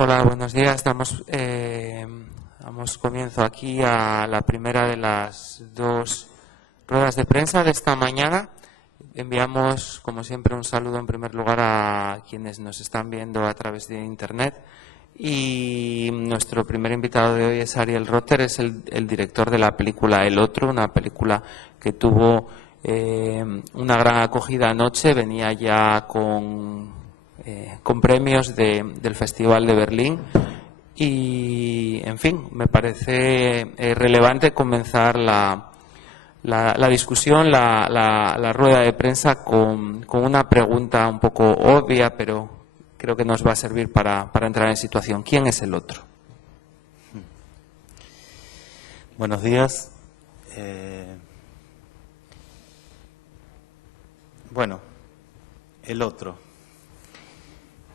Hola, buenos días. Damos comienzo aquí a la primera de las dos ruedas de prensa de esta mañana. Enviamos, como siempre, un saludo en primer lugar a quienes nos están viendo a través de Internet. Y nuestro primer invitado de hoy es Ariel Rotter, es el director de la película El Otro, una película que tuvo una gran acogida anoche, venía ya con premios del Festival de Berlín y, en fin, me parece relevante comenzar la discusión, la rueda de prensa con una pregunta un poco obvia, pero creo que nos va a servir para entrar en situación. ¿Quién es el otro? Buenos días. Bueno, el otro.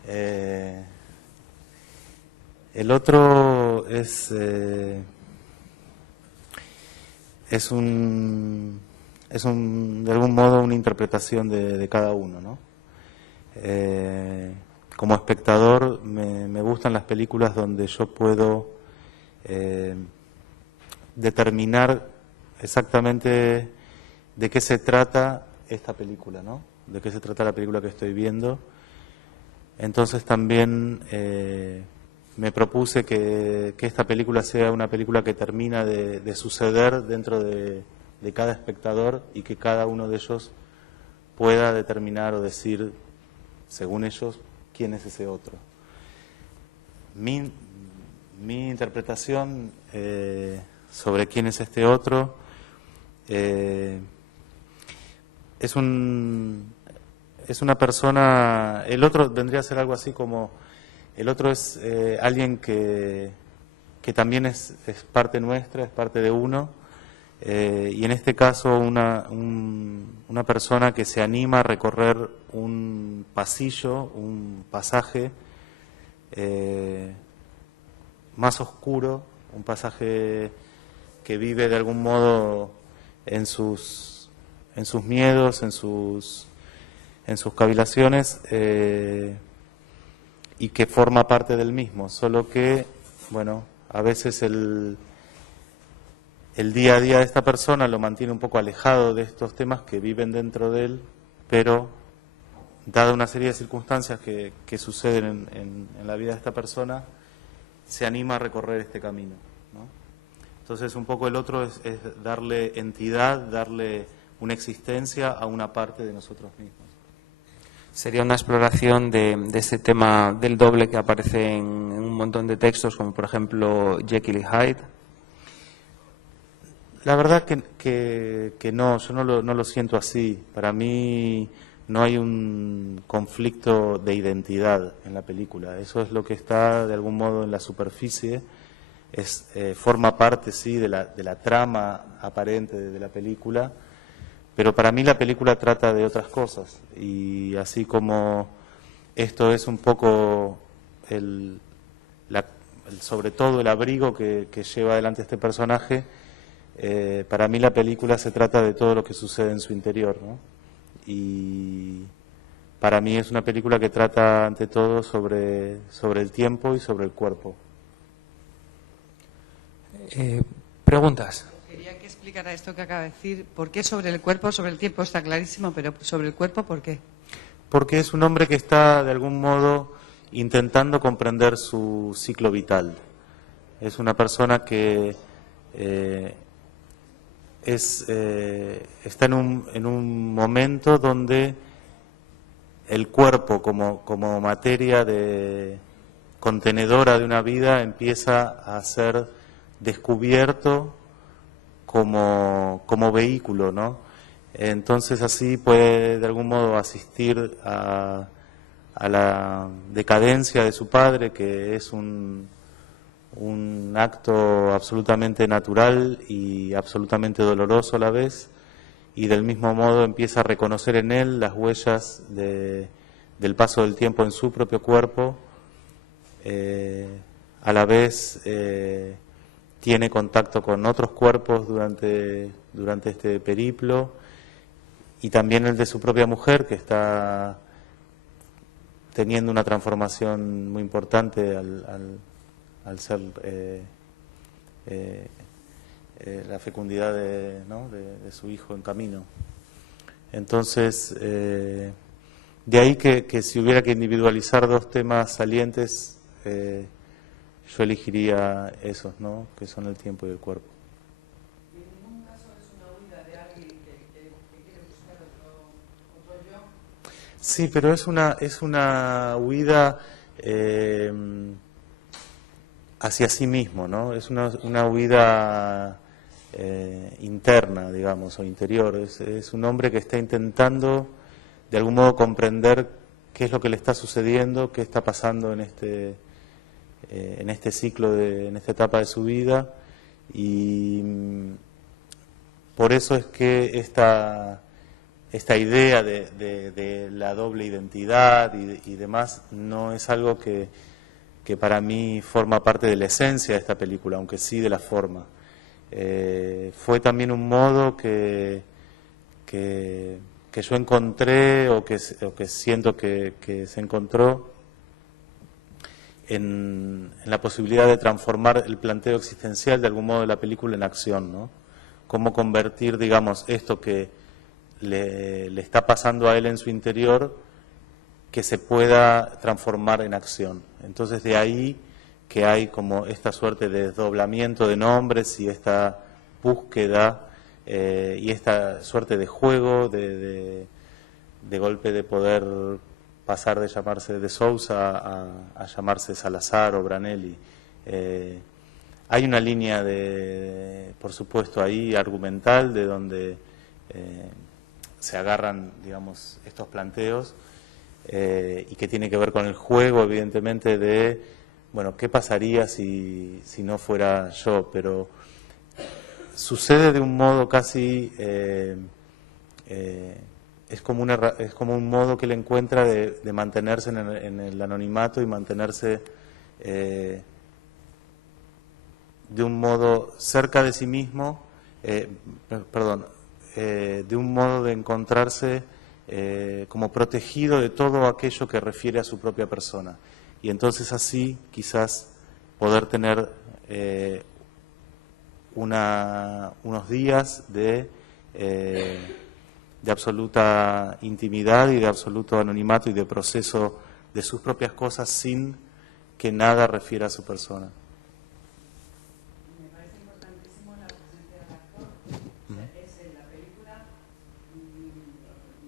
El otro es de algún modo una interpretación de cada uno, ¿no? Como espectador me gustan las películas donde yo puedo determinar exactamente de qué se trata esta película, ¿no? De qué se trata la película que estoy viendo. Entonces también me propuse que esta película sea una película que termina de suceder dentro de cada espectador y que cada uno de ellos pueda determinar o decir, según ellos, quién es ese otro. Mi interpretación sobre quién es este otro es una persona. El otro vendría a ser algo así como, el otro es alguien que también es parte nuestra, es parte de uno, y en este caso una persona que se anima a recorrer un pasillo, un pasaje más oscuro, un pasaje que vive de algún modo en sus miedos, en sus cavilaciones, y que forma parte del mismo, solo que, bueno, a veces el día a día de esta persona lo mantiene un poco alejado de estos temas que viven dentro de él, pero dada una serie de circunstancias que suceden en la vida de esta persona, se anima a recorrer este camino, ¿no? Entonces un poco el otro es darle entidad, darle una existencia a una parte de nosotros mismos. Sería una exploración de ese tema del doble que aparece en un montón de textos, como por ejemplo Jekyll y Hyde. La verdad que no, yo no lo siento así. Para mí no hay un conflicto de identidad en la película. Eso es lo que está de algún modo en la superficie. Forma parte, sí, de la trama aparente de la película, pero para mí la película trata de otras cosas. Y así como esto es un poco sobre todo el abrigo que lleva adelante este personaje, para mí la película se trata de todo lo que sucede en su interior, ¿no? Y para mí es una película que trata ante todo sobre el tiempo y sobre el cuerpo. ¿Preguntas? Quería que explicara esto que acaba de decir. ¿Por qué sobre el cuerpo? Sobre el tiempo está clarísimo, pero sobre el cuerpo, ¿por qué? Porque es un hombre que está de algún modo intentando comprender su ciclo vital. Es una persona que está en un momento donde el cuerpo como materia contenedora de una vida empieza a ser descubierto como vehículo, ¿no? Entonces así puede de algún modo asistir a la decadencia de su padre, que es un acto absolutamente natural y absolutamente doloroso a la vez, y del mismo modo empieza a reconocer en él las huellas del paso del tiempo en su propio cuerpo. A la vez tiene contacto con otros cuerpos durante este periplo, y también el de su propia mujer, que está teniendo una transformación muy importante al ser la fecundidad de su hijo en camino. Entonces, de ahí que si hubiera que individualizar dos temas salientes, yo elegiría esos, ¿no? Que son el tiempo y el cuerpo. ¿Y en ningún caso es una huida de alguien que quiere buscar otro yo? Sí, pero es una huida hacia sí mismo, ¿no? Es una huida interna, digamos, o interior. Es un hombre que está intentando, de algún modo, comprender qué es lo que le está sucediendo, qué está pasando en este ciclo, en esta etapa de su vida, y por eso es que esta idea de la doble identidad y demás no es algo que para mí forma parte de la esencia de esta película, aunque sí de la forma. Fue también un modo que yo encontré o que siento que se encontró en la posibilidad de transformar el planteo existencial de algún modo de la película en acción, ¿no? Cómo convertir, digamos, esto que le está pasando a él en su interior, que se pueda transformar en acción. Entonces de ahí que hay como esta suerte de desdoblamiento de nombres y esta búsqueda y esta suerte de juego, de golpe de poder pasar de llamarse de Sousa a llamarse Salazar o Branelli. Hay una línea por supuesto, ahí argumental, de donde se agarran, digamos, estos planteos, y que tiene que ver con el juego, evidentemente, de, bueno, ¿qué pasaría si no fuera yo? Pero sucede de un modo casi, es como un modo que él encuentra de mantenerse en el anonimato y mantenerse de un modo cerca de sí mismo, de un modo de encontrarse como protegido de todo aquello que refiere a su propia persona. Y entonces así quizás poder tener unos días de absoluta intimidad y de absoluto anonimato y de proceso de sus propias cosas sin que nada refiera a su persona. Me parece importantísimo la presencia del actor. O sea, es en la película,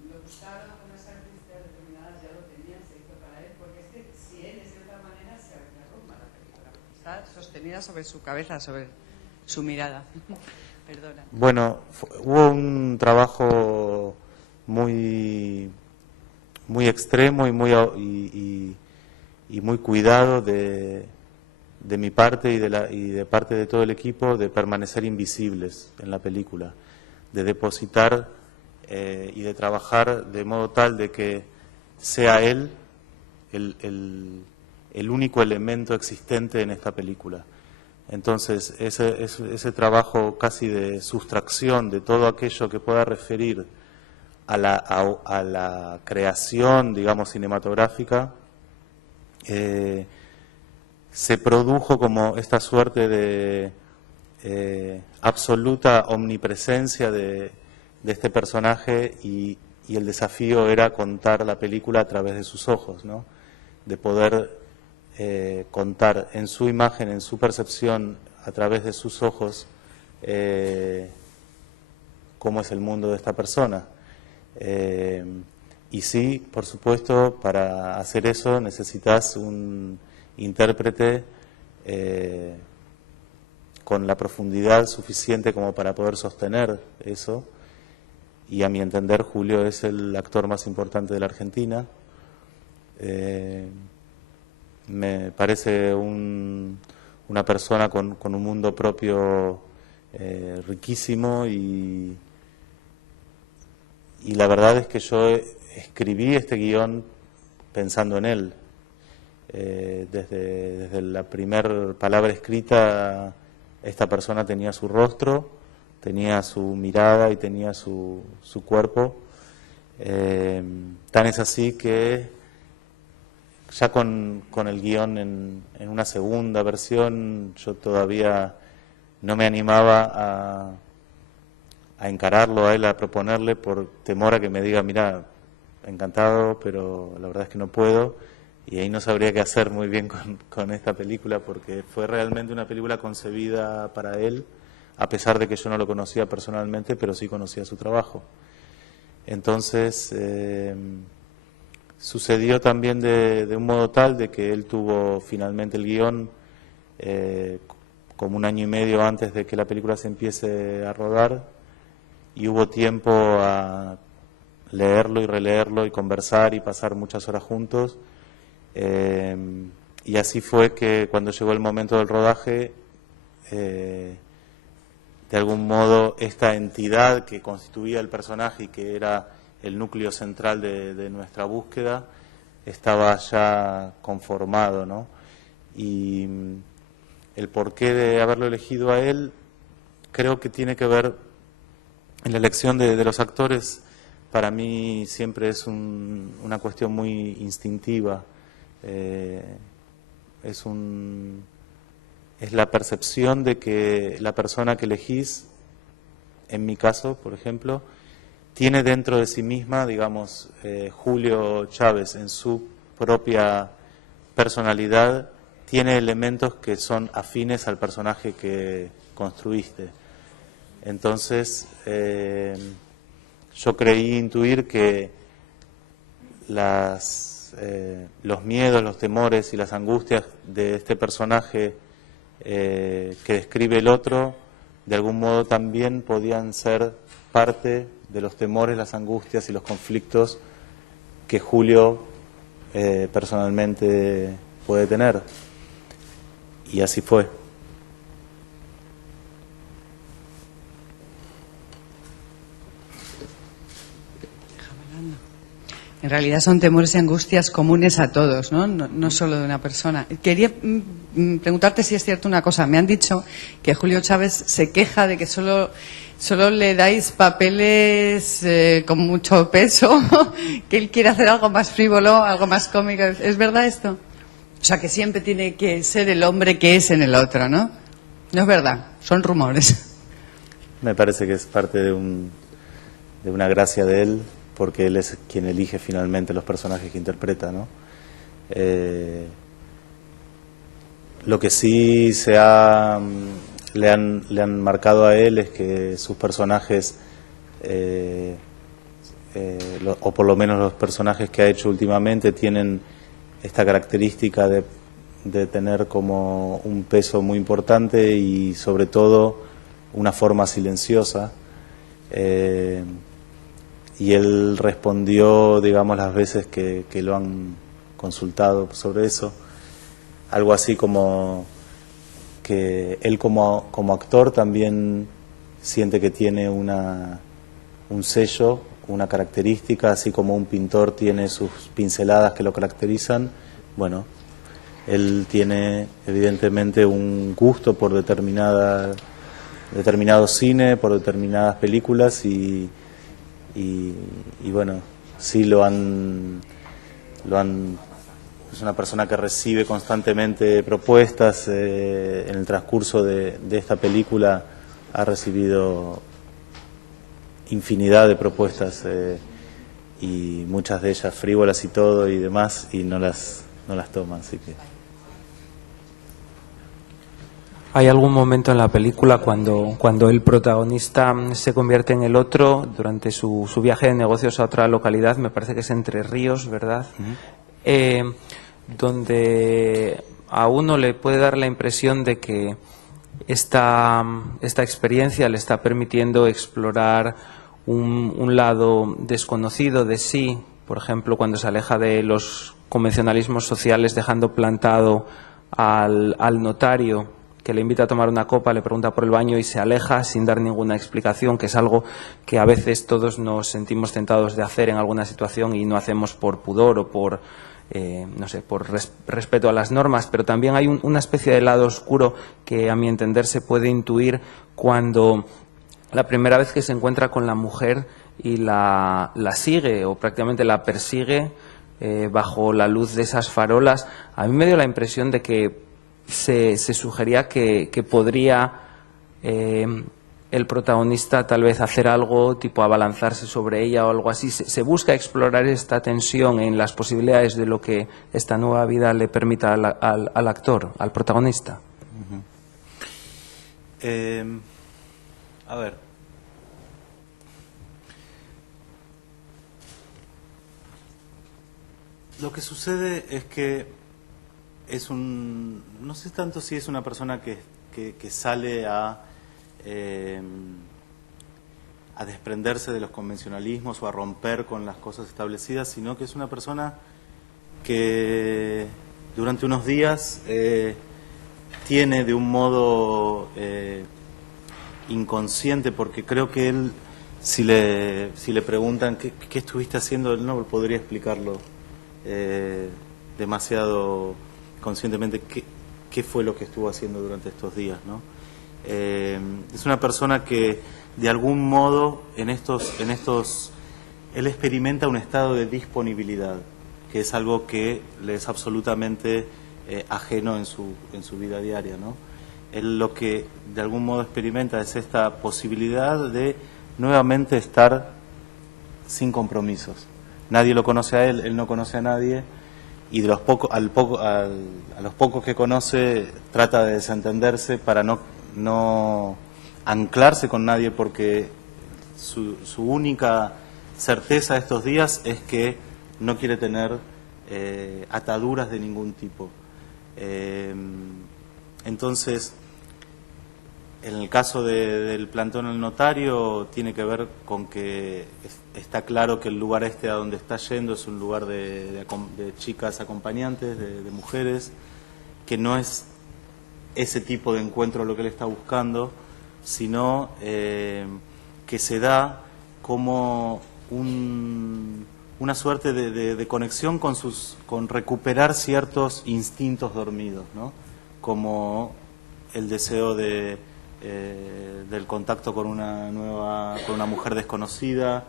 lo buscaron con unas características determinadas, ya lo tenían, se hizo para él, porque es que si él es de otra manera se derrumba la película, porque está sostenida sobre su cabeza, sobre su mirada. Perdona. Bueno, hubo un trabajo muy extremo y muy cuidado de mi parte y de parte de todo el equipo, de permanecer invisibles en la película, de depositar y de trabajar de modo tal de que sea él el único elemento existente en esta película. Entonces, ese trabajo casi de sustracción de todo aquello que pueda referir a la creación, digamos, cinematográfica, se produjo como esta suerte de absoluta omnipresencia de este personaje, y el desafío era contar la película a través de sus ojos, ¿no? De poder contar en su imagen, en su percepción, a través de sus ojos, cómo es el mundo de esta persona. Y sí, por supuesto, para hacer eso necesitas un intérprete con la profundidad suficiente como para poder sostener eso, y a mi entender Julio es el actor más importante de la Argentina. Me parece una persona con un mundo propio riquísimo, y la verdad es que yo escribí este guión pensando en él. Desde la primera palabra escrita, esta persona tenía su rostro, tenía su mirada y tenía su cuerpo. Tan es así que ya con el guión en una segunda versión, yo todavía no me animaba a encararlo a él, a proponerle, por temor a que me diga, mira, encantado, pero la verdad es que no puedo. Y ahí no sabría qué hacer muy bien con esta película, porque fue realmente una película concebida para él, a pesar de que yo no lo conocía personalmente, pero sí conocía su trabajo. Entonces, sucedió también de un modo tal de que él tuvo finalmente el guión como 1 año y medio antes de que la película se empiece a rodar, y hubo tiempo a leerlo y releerlo y conversar y pasar muchas horas juntos. Y así fue que cuando llegó el momento del rodaje, de algún modo esta entidad que constituía el personaje y que era el núcleo central de nuestra búsqueda estaba ya conformado, ¿no? Y el porqué de haberlo elegido a él creo que tiene que ver en la elección de los actores. Para mí siempre es una cuestión muy instintiva. Es la percepción de que la persona que elegís, en mi caso, por ejemplo, tiene dentro de sí misma, digamos, Julio Chávez en su propia personalidad, tiene elementos que son afines al personaje que construiste. Entonces, yo creí intuir que los miedos, los temores y las angustias de este personaje que describe el otro, de algún modo también podían ser parte de los temores, las angustias y los conflictos que Julio personalmente puede tener. Y así fue. En realidad son temores y angustias comunes a todos, ¿no? No solo de una persona. Quería preguntarte si es cierto una cosa. Me han dicho que Julio Chávez se queja de que solo le dais papeles con mucho peso, que él quiere hacer algo más frívolo, algo más cómico. ¿Es verdad esto? O sea, que siempre tiene que ser el hombre que es en el otro, ¿no? No es verdad, son rumores. Me parece que es parte de una gracia de él, porque él es quien elige finalmente los personajes que interpreta, ¿no? Lo que sí le han marcado a él es que sus personajes, o por lo menos los personajes que ha hecho últimamente, tienen esta característica de tener como un peso muy importante y sobre todo una forma silenciosa. Y él respondió, digamos, las veces que lo han consultado sobre eso, algo así como que él como actor también siente que tiene un sello, una característica, así como un pintor tiene sus pinceladas que lo caracterizan. Bueno, él tiene evidentemente un gusto por determinado cine, por determinadas películas y bueno, sí lo han es una persona que recibe constantemente propuestas. En el transcurso de esta película ha recibido infinidad de propuestas y muchas de ellas frívolas y todo y demás, y no las toma, así que... ¿Hay algún momento en la película cuando el protagonista se convierte en el otro durante su viaje de negocios a otra localidad? Me parece que es Entre Ríos, ¿verdad? Uh-huh. Donde a uno le puede dar la impresión de que esta experiencia le está permitiendo explorar un lado desconocido de sí, por ejemplo, cuando se aleja de los convencionalismos sociales, dejando plantado al notario que le invita a tomar una copa, le pregunta por el baño y se aleja sin dar ninguna explicación, que es algo que a veces todos nos sentimos tentados de hacer en alguna situación y no hacemos por pudor o por, no sé, por respeto a las normas, pero también hay una especie de lado oscuro que a mi entender se puede intuir cuando la primera vez que se encuentra con la mujer y la sigue o prácticamente la persigue, bajo la luz de esas farolas, a mí me dio la impresión de que se sugería que podría el protagonista tal vez hacer algo tipo abalanzarse sobre ella o algo así. Se busca explorar esta tensión en las posibilidades de lo que esta nueva vida le permita al actor, al protagonista. A ver. Lo que sucede es que no sé tanto si es una persona que sale a desprenderse de los convencionalismos o a romper con las cosas establecidas, sino que es una persona que durante unos días tiene de un modo inconsciente, porque creo que él, si le preguntan ¿qué estuviste haciendo?, él no podría explicarlo demasiado conscientemente qué fue lo que estuvo haciendo durante estos días, ¿no? Es una persona que de algún modo en estos él experimenta un estado de disponibilidad, que es algo que le es absolutamente ajeno en su vida diaria, ¿no? Él lo que de algún modo experimenta es esta posibilidad de nuevamente estar sin compromisos. Nadie lo conoce a él, él no conoce a nadie, y de a los pocos que conoce trata de desentenderse para no anclarse con nadie, porque su única certeza estos días es que no quiere tener ataduras de ningún tipo. Entonces, en el caso del plantón al notario, tiene que ver con que está claro que el lugar a donde está yendo es un lugar de chicas acompañantes, de mujeres, que no es ese tipo de encuentro lo que él está buscando, sino que se da como una suerte de conexión con recuperar ciertos instintos dormidos, ¿no? Como el deseo del contacto con una mujer desconocida,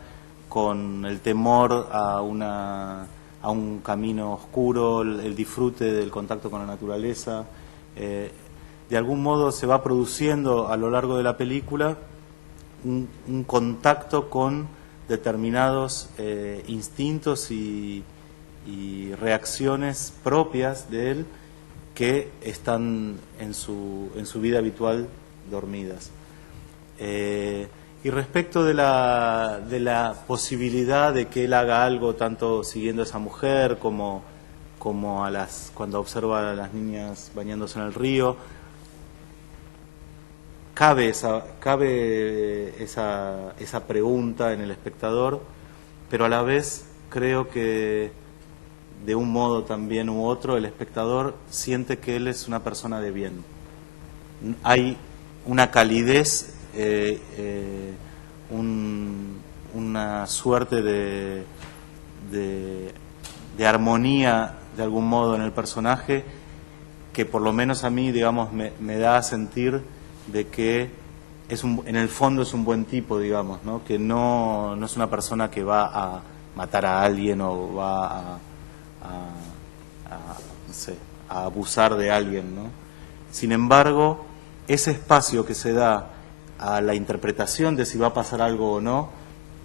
con el temor a un camino oscuro, el disfrute del contacto con la naturaleza. De algún modo se va produciendo a lo largo de la película un contacto con determinados instintos y reacciones propias de él que están en su vida habitual dormidas. Y respecto de la posibilidad de que él haga algo, tanto siguiendo a esa mujer como cuando observa a las niñas bañándose en el río, cabe esa pregunta en el espectador, pero a la vez creo que de un modo también u otro el espectador siente que él es una persona de bien. Hay una calidez, una suerte de armonía de algún modo en el personaje que por lo menos a mí, digamos, me da a sentir de que en el fondo es un buen tipo, digamos, ¿no? Que no es una persona que va a matar a alguien o va no sé, a abusar de alguien, ¿no? Sin embargo, ese espacio que se da a la interpretación de si va a pasar algo o no,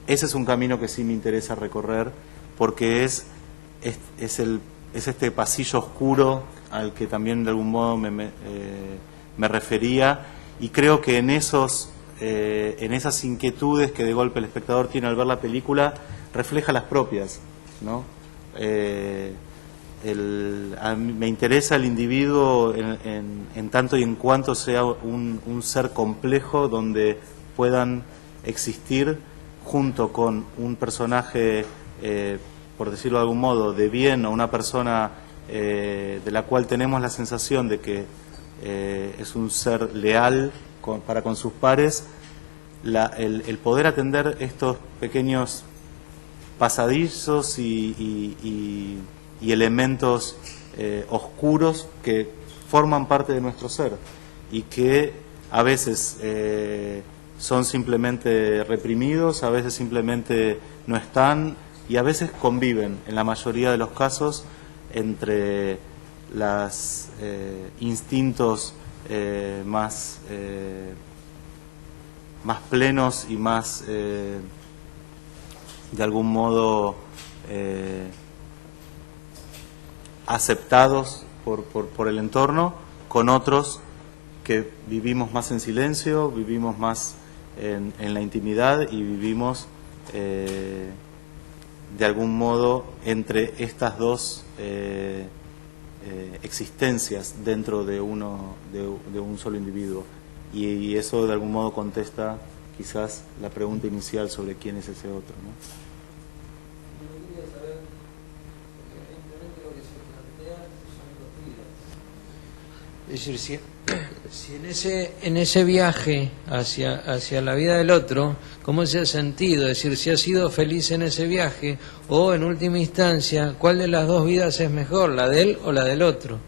ese es un camino que sí me interesa recorrer, porque es este pasillo oscuro al que también de algún modo me refería, y creo que en esas inquietudes que de golpe el espectador tiene al ver la película, refleja las propias, ¿no? A mí me interesa el individuo en tanto y en cuanto sea un ser complejo donde puedan existir junto con un personaje, por decirlo de algún modo, de bien, o una persona de la cual tenemos la sensación de que es un ser leal para con sus pares, el poder atender estos pequeños pasadizos y elementos oscuros que forman parte de nuestro ser y que a veces son simplemente reprimidos, a veces simplemente no están, y a veces conviven, en la mayoría de los casos, entre los instintos más plenos y más, de algún modo, aceptados por el entorno, con otros que vivimos más en silencio, vivimos más en la intimidad y vivimos de algún modo entre estas dos existencias dentro de un solo individuo, y eso de algún modo contesta quizás la pregunta inicial sobre quién es ese otro, ¿no? Yo quería saber, porque evidentemente lo que se plantea son dos vidas. Es decir, si en ese viaje hacia la vida del otro, ¿cómo se ha sentido? Es decir, si ha sido feliz en ese viaje, o en última instancia, ¿cuál de las dos vidas es mejor, la de él o la del otro?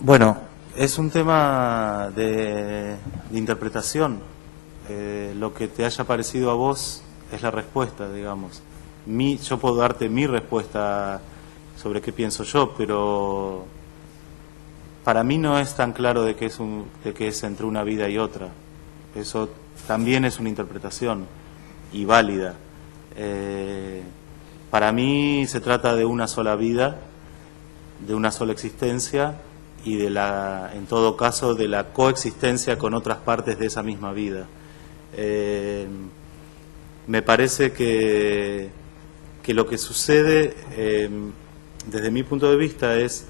Bueno, es un tema de interpretación. Lo que te haya parecido a vos es la respuesta, digamos. Yo puedo darte mi respuesta sobre qué pienso yo, pero para mí no es tan claro de que es entre una vida y otra. Eso también es una interpretación y válida. Para mí se trata de una sola vida, de una sola existencia, y en todo caso, de la coexistencia con otras partes de esa misma vida. Me parece que lo que sucede, desde mi punto de vista, es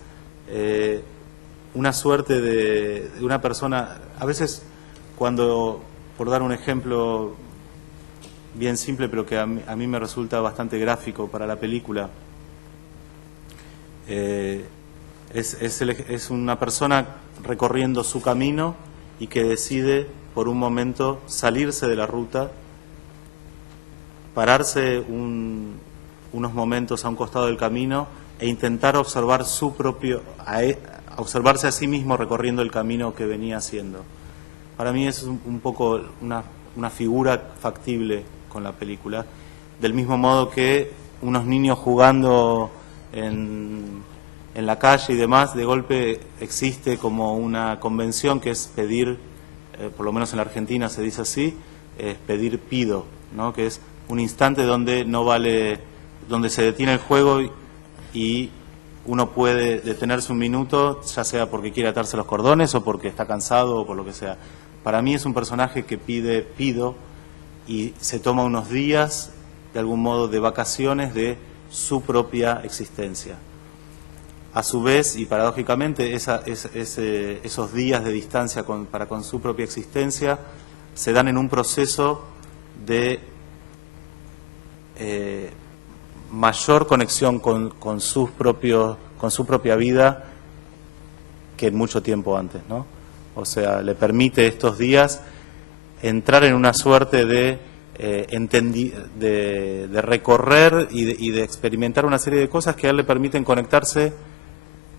una suerte de una persona. A veces, por dar un ejemplo bien simple, pero que a mí me resulta bastante gráfico para la película, es una persona recorriendo su camino y que decide por un momento salirse de la ruta, pararse unos momentos a un costado del camino e intentar observar observarse a sí mismo recorriendo el camino que venía haciendo. Para mí es un poco una figura factible con la película, del mismo modo que unos niños jugando en la calle y demás, de golpe existe como una convención que es pedir, por lo menos en la Argentina se dice así, es pedir pido, ¿no? Que es un instante donde donde se detiene el juego y uno puede detenerse un minuto, ya sea porque quiere atarse los cordones o porque está cansado o por lo que sea. Para mí es un personaje que pido y se toma unos días, de algún modo, de vacaciones de su propia existencia. A su vez, y paradójicamente, esos días de distancia para con su propia existencia se dan en un proceso de mayor conexión con su propia vida que en mucho tiempo antes, ¿no? O sea, le permite estos días entrar en una suerte de recorrer y de experimentar una serie de cosas que a él le permiten conectarse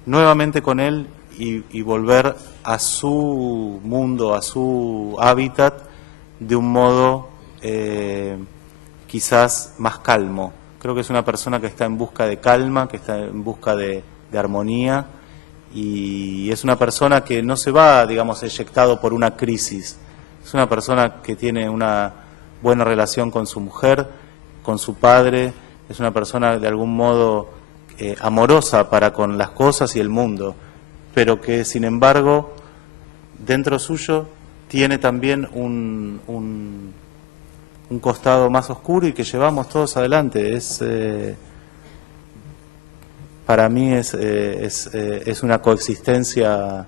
nuevamente con él y volver a su mundo, a su hábitat, de un modo quizás más calmo. Creo que es una persona que está en busca de calma, que está en busca de armonía, y es una persona que no se va, digamos, eyectado por una crisis. Es una persona que tiene una buena relación con su mujer, con su padre, es una persona de algún modo amorosa para con las cosas y el mundo, pero que sin embargo dentro suyo tiene también un costado más oscuro y que llevamos todos adelante. Para mí es una coexistencia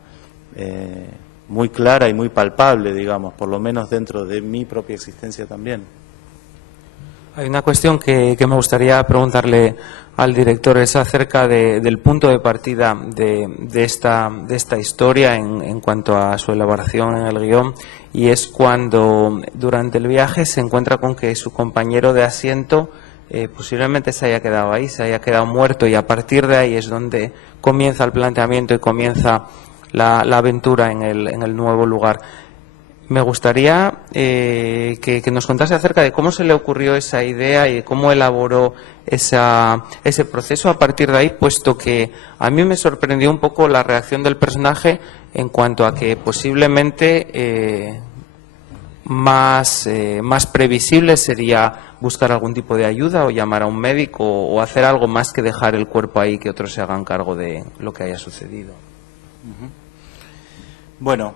muy clara y muy palpable, digamos, por lo menos dentro de mi propia existencia también. Hay una cuestión que me gustaría preguntarle al director, es acerca del punto de partida de esta historia en cuanto a su elaboración en el guión, y es cuando durante el viaje se encuentra con que su compañero de asiento posiblemente se haya quedado ahí, se haya quedado muerto, y a partir de ahí es donde comienza el planteamiento y comienza la aventura en el nuevo lugar. Me gustaría que nos contase acerca de cómo se le ocurrió esa idea y cómo elaboró ese proceso a partir de ahí, puesto que a mí me sorprendió un poco la reacción del personaje en cuanto a que posiblemente más previsible sería buscar algún tipo de ayuda o llamar a un médico o hacer algo más que dejar el cuerpo ahí que otros se hagan cargo de lo que haya sucedido. Bueno,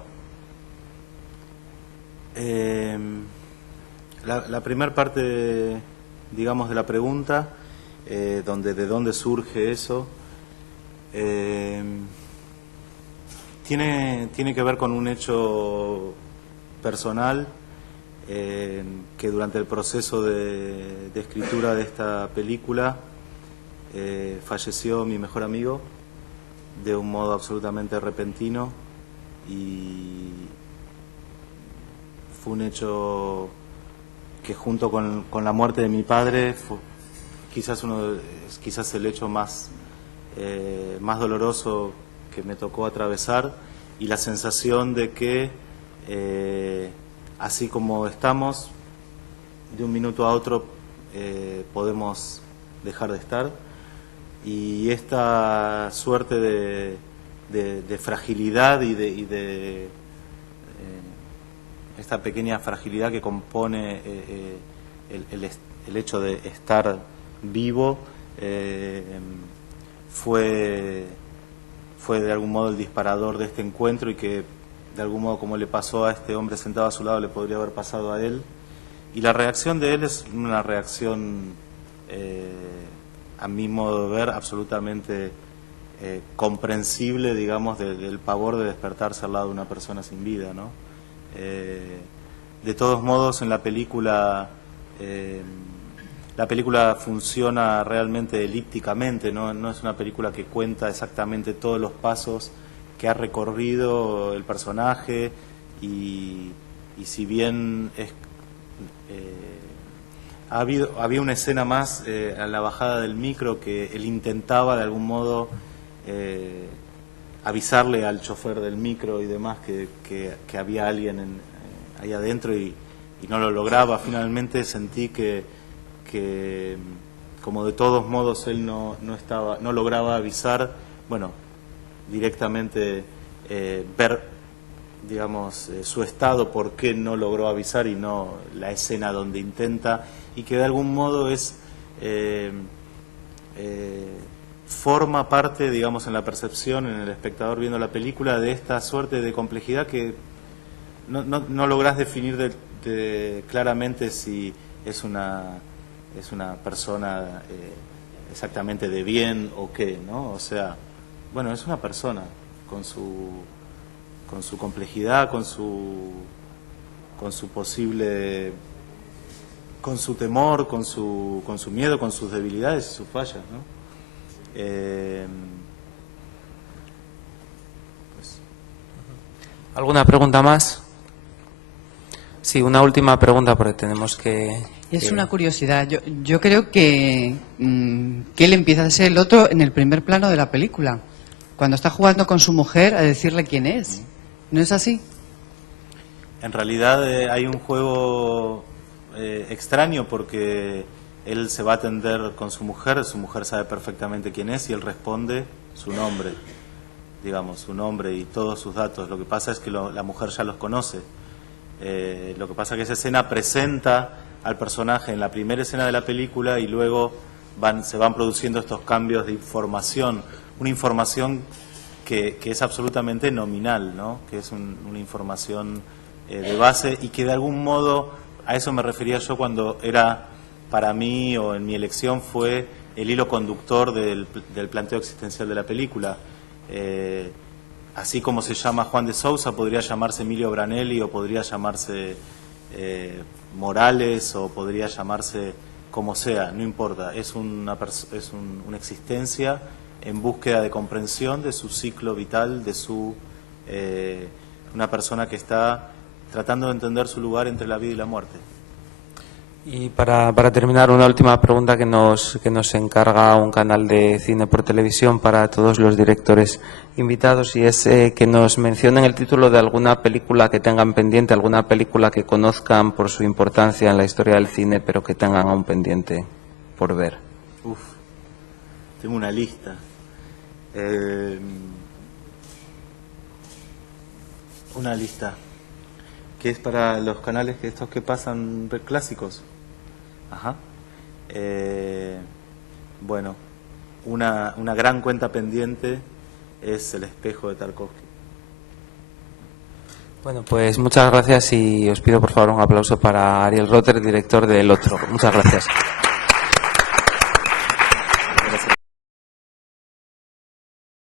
la primera parte, digamos, de la pregunta, de dónde surge eso, tiene que ver con un hecho personal que durante el proceso de escritura de esta película falleció mi mejor amigo de un modo absolutamente repentino y fue un hecho que junto con la muerte de mi padre fue quizás el hecho más doloroso que me tocó atravesar, y la sensación de que así como estamos, de un minuto a otro podemos dejar de estar, y esta suerte de fragilidad y de esta pequeña fragilidad que compone el hecho de estar vivo fue de algún modo el disparador de este encuentro, y que de algún modo, como le pasó a este hombre sentado a su lado, le podría haber pasado a él. Y la reacción de él es una reacción, a mi modo de ver, absolutamente comprensible, digamos, del pavor de despertarse al lado de una persona sin vida, ¿no? De todos modos, en la película funciona realmente elípticamente, no es una película que cuenta exactamente todos los pasos que ha recorrido el personaje, y si bien había una escena más a la bajada del micro que él intentaba de algún modo avisarle al chofer del micro y demás que había alguien ahí adentro, y no lo lograba. Finalmente sentí que como de todos modos él no lograba avisar, bueno, directamente ver, digamos, su estado, por qué no logró avisar, y no la escena donde intenta, y que de algún modo forma parte, digamos, en la percepción, en el espectador viendo la película, de esta suerte de complejidad que no lográs definir claramente si es una persona exactamente de bien o qué, ¿no? O sea, bueno, es una persona con su complejidad, con su posible, con su temor, con su miedo, con sus debilidades y sus fallas, ¿no? Pues. ¿Alguna pregunta más? Sí, una última pregunta porque tenemos que... Es una curiosidad. Yo creo que él empieza a ser el otro en el primer plano de la película, cuando está jugando con su mujer a decirle quién es. ¿No es así? En realidad hay un juego extraño, porque él se va a atender con su mujer sabe perfectamente quién es, y él responde su nombre, digamos, su nombre y todos sus datos. Lo que pasa es que la mujer ya los conoce. Lo que pasa es que esa escena presenta al personaje en la primera escena de la película, y luego se van produciendo estos cambios de información, una información que es absolutamente nominal, ¿no? Que es una información de base, y que de algún modo, a eso me refería yo cuando era, para mí, o en mi elección, fue el hilo conductor del planteo existencial de la película. Así como se llama Juan de Sousa, podría llamarse Emilio Branelli, o podría llamarse Morales, o podría llamarse como sea, no importa. Es una existencia en búsqueda de comprensión de su ciclo vital, de una persona que está tratando de entender su lugar entre la vida y la muerte. Y para terminar, una última pregunta que nos encarga un canal de cine por televisión para todos los directores invitados, y es que nos mencionen el título de alguna película que tengan pendiente, alguna película que conozcan por su importancia en la historia del cine, pero que tengan aún pendiente por ver. Uf, tengo una lista. Una lista que es para los canales que estos que pasan clásicos. Ajá. Bueno, una gran cuenta pendiente es El espejo de Tarkovsky. Bueno, pues muchas gracias y os pido por favor un aplauso para Ariel Rotter, director del Otro. Muchas gracias.